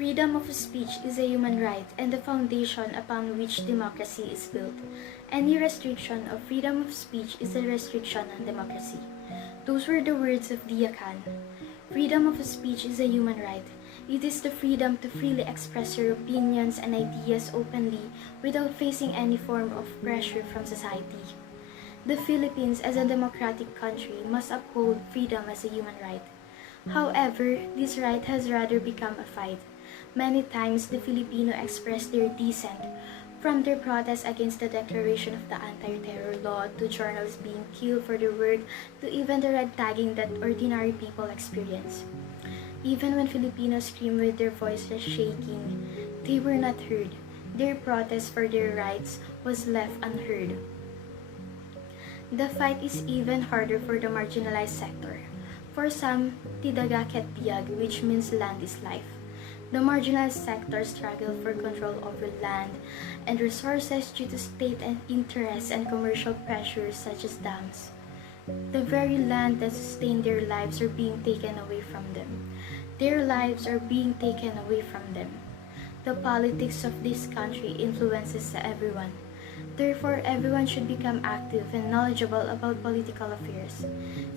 Freedom of speech is a human right and the foundation upon which democracy is built. Any restriction of freedom of speech is a restriction on democracy. Those were the words of Deeyah Khan. Freedom of speech is a human right. It is the freedom to freely express your opinions and ideas openly without facing any form of pressure from society. The Philippines, as a democratic country, must uphold freedom as a human right. However, this right has rather become a fight. Many times, the Filipino express their dissent, from their protest against the declaration of the anti-terror law to journalists being killed for their work to even the red tagging that ordinary people experience. Even when Filipinos scream with their voices shaking, they were not heard. Their protest for their rights was left unheard. The fight is even harder for the marginalized sector. For some, tidagaket biyag, which means land is life. The marginalized sector struggle for control over land and resources due to state and interests and commercial pressures such as dams. The very land that sustained their lives are being taken away from them. Their lives are being taken away from them. The politics of this country influences everyone. Therefore, everyone should become active and knowledgeable about political affairs.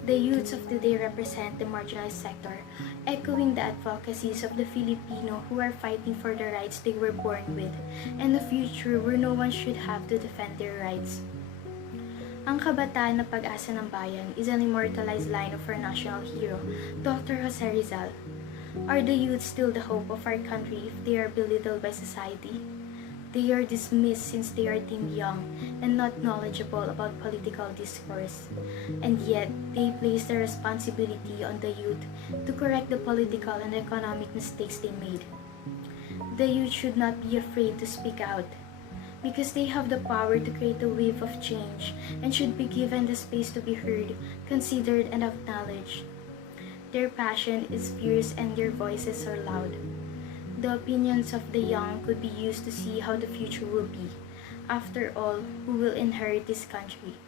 The youths of today represent the marginalized sector, echoing the advocacies of the Filipino who are fighting for the rights they were born with, and a future where no one should have to defend their rights. Ang kabataan na pag-asa ng bayan is an immortalized line of our national hero, Dr. Jose Rizal. Are the youth still the hope of our country if they are belittled by society? They are dismissed since they are deemed young and not knowledgeable about political discourse. And yet, they place the responsibility on the youth to correct the political and economic mistakes they made. The youth should not be afraid to speak out, because they have the power to create a wave of change and should be given the space to be heard, considered, and acknowledged. Their passion is fierce and their voices are loud. The opinions of the young could be used to see how the future will be. After all, who will inherit this country?